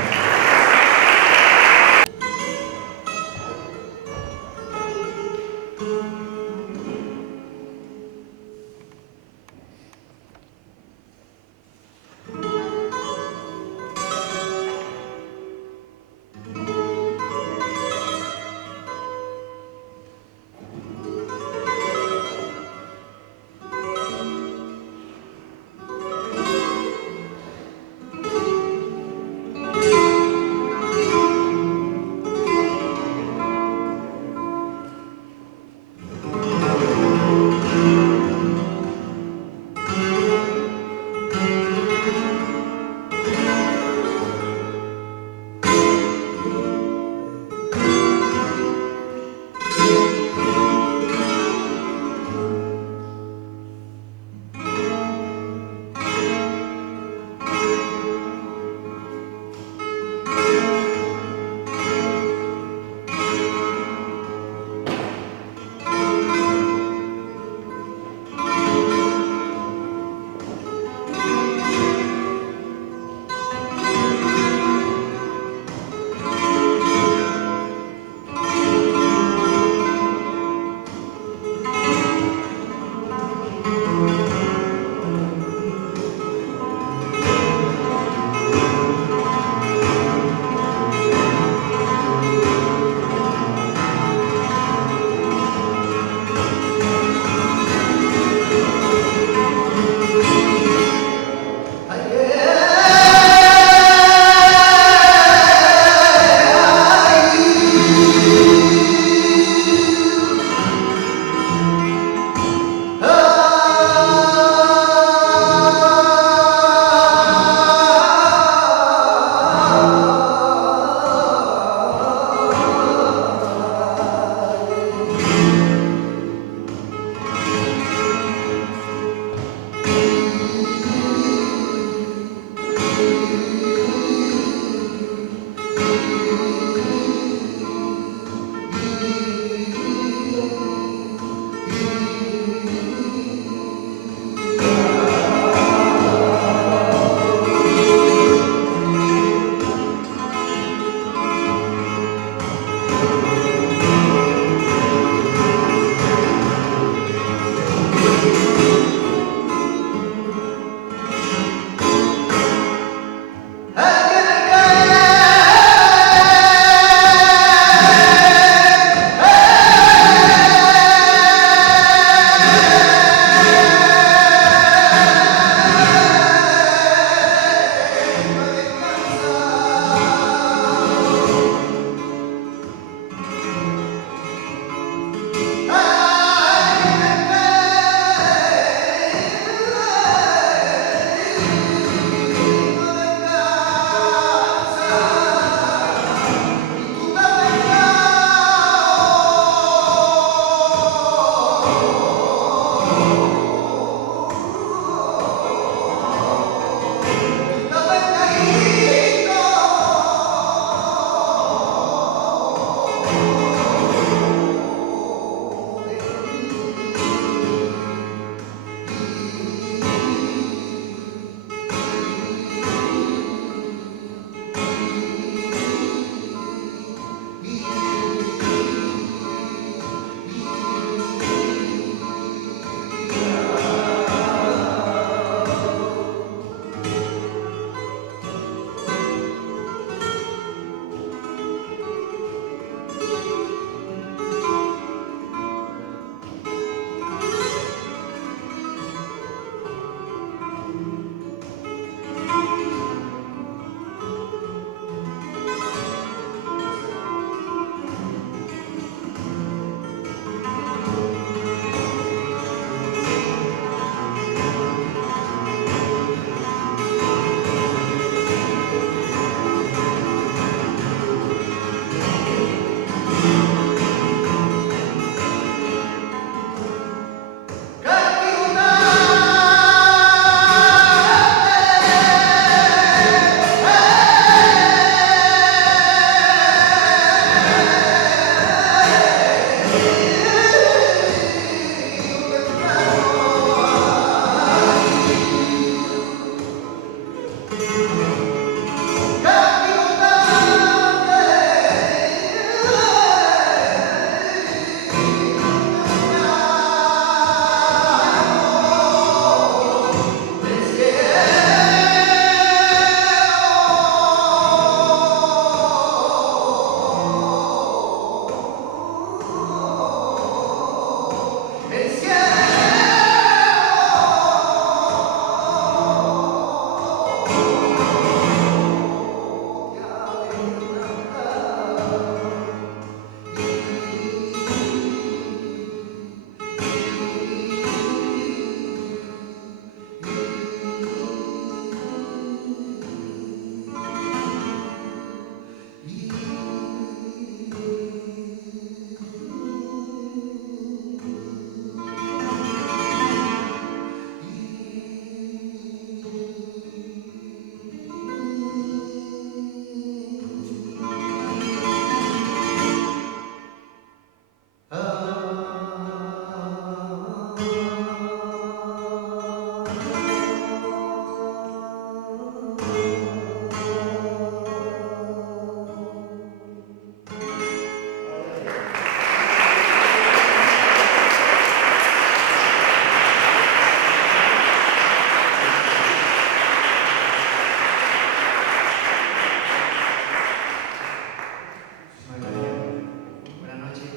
Buenas noches.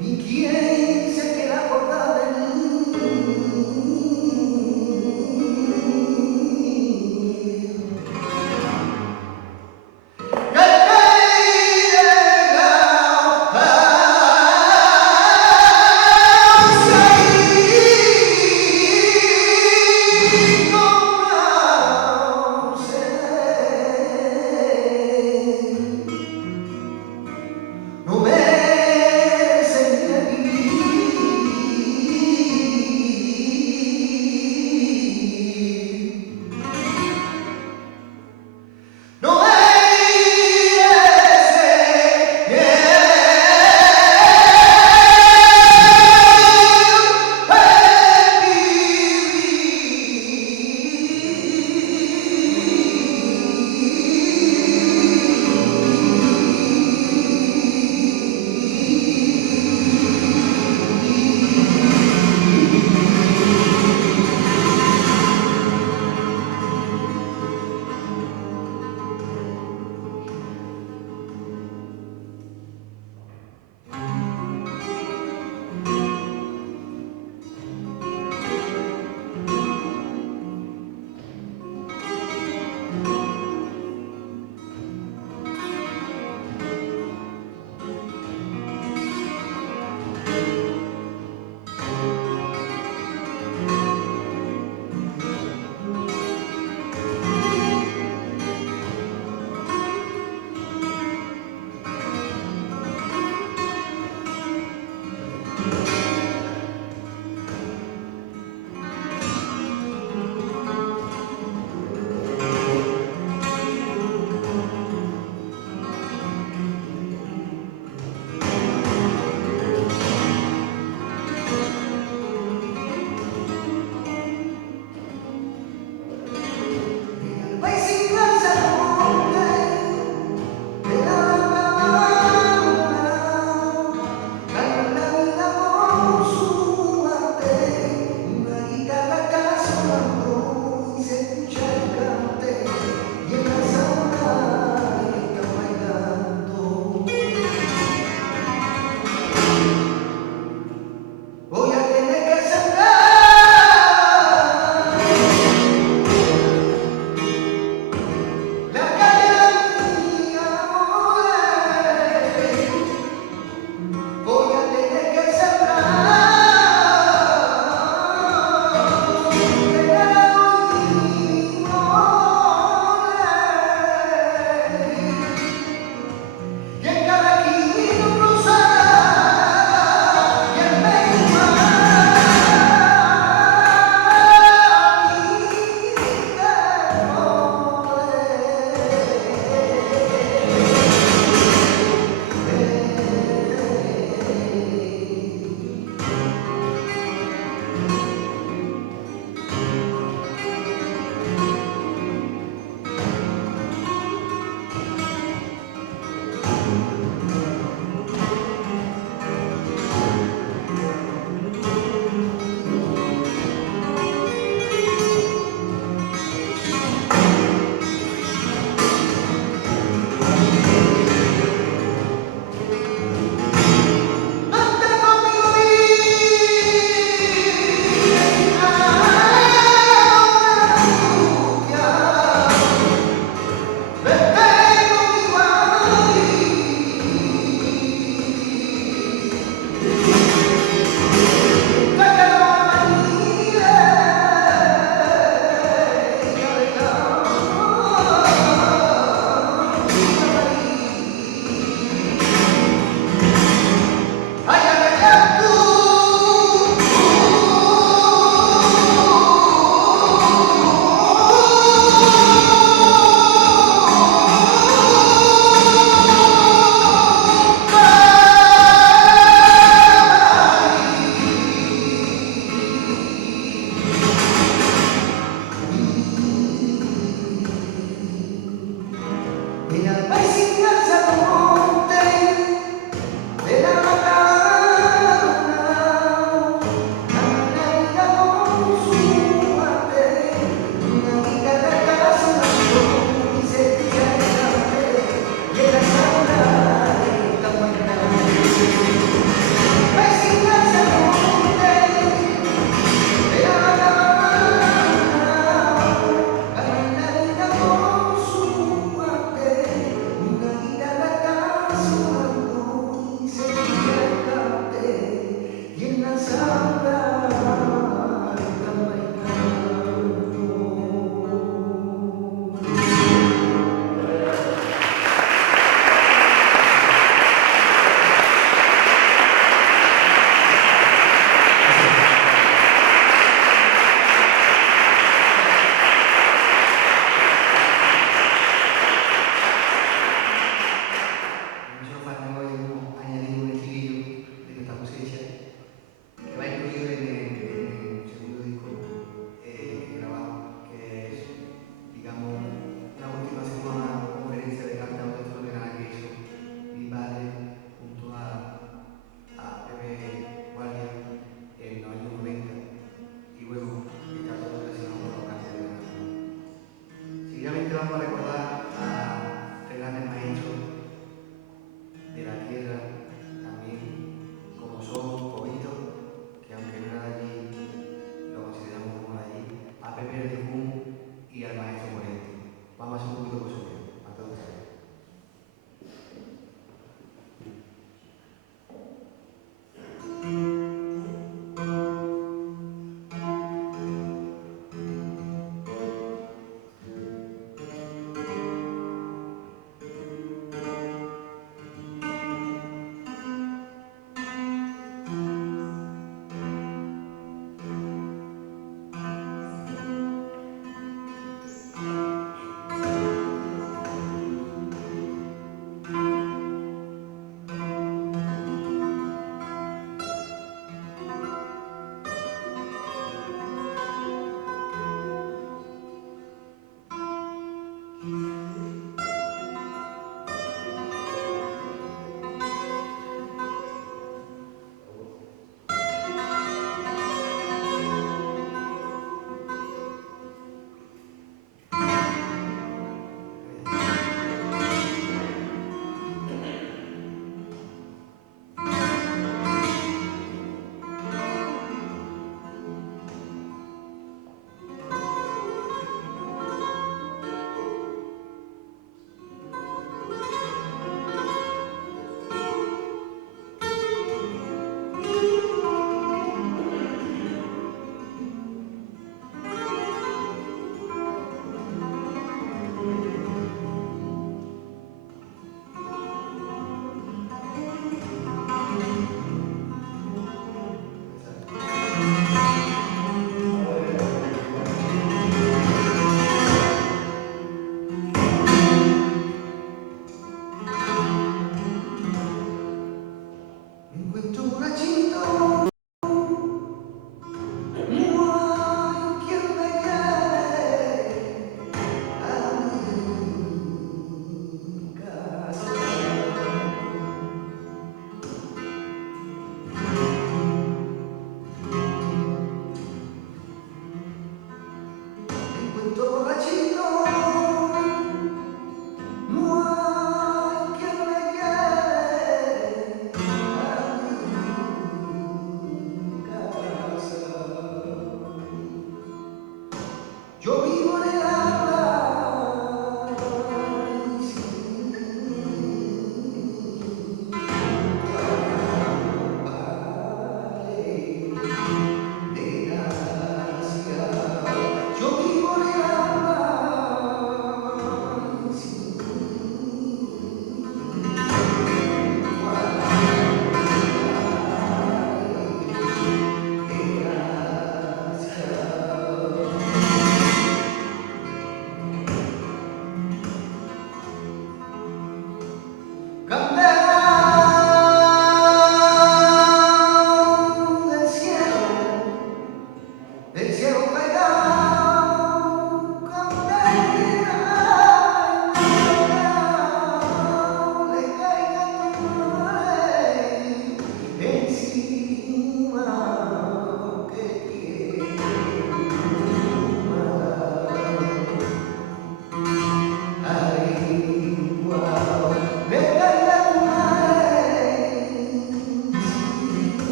¿Y quién se quiere acordar de mí? No me enseñé a vivir. No me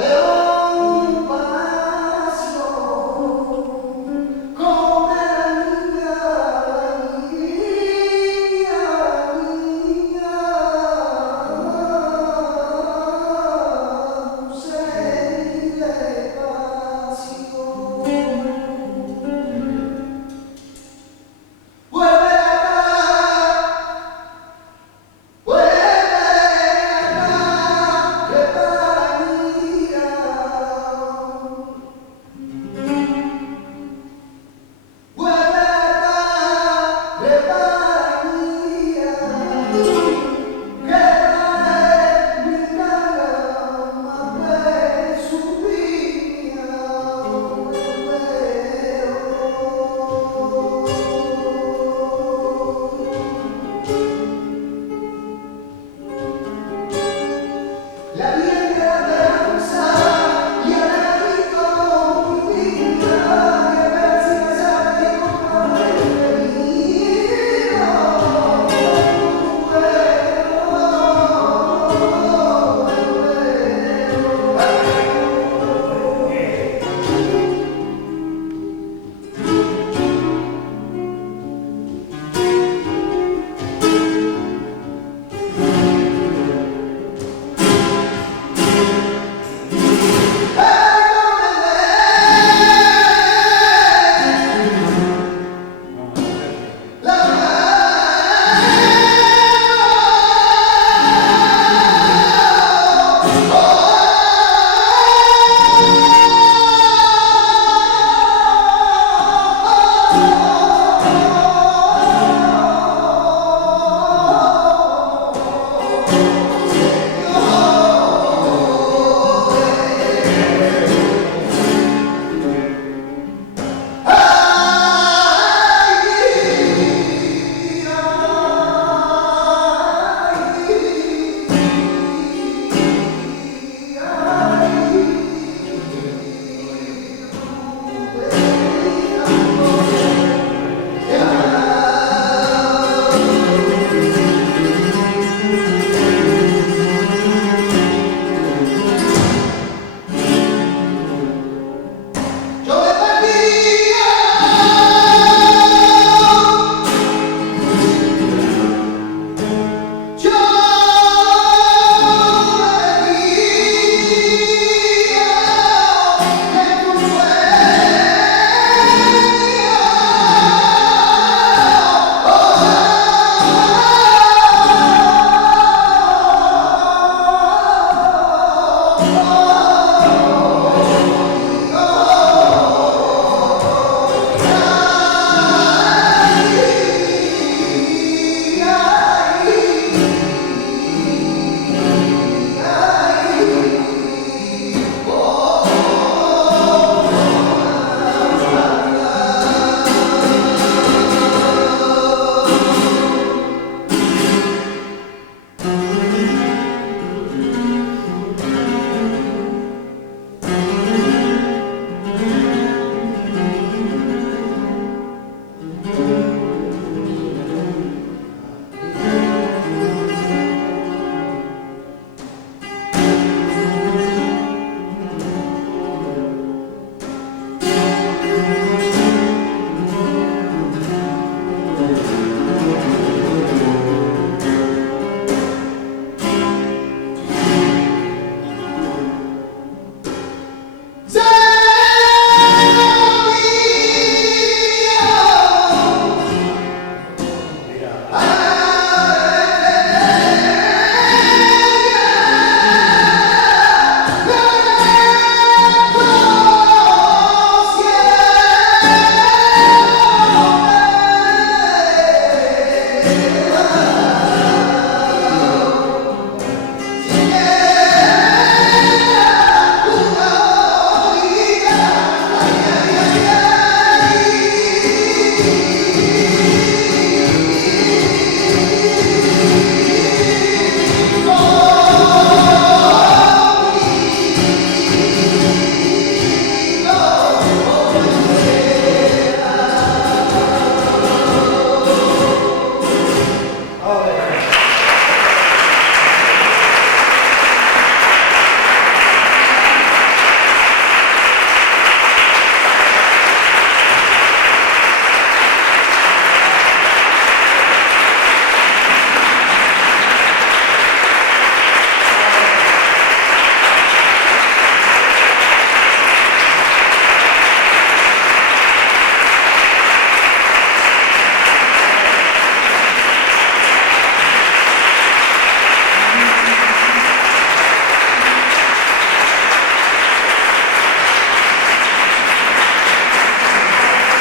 pero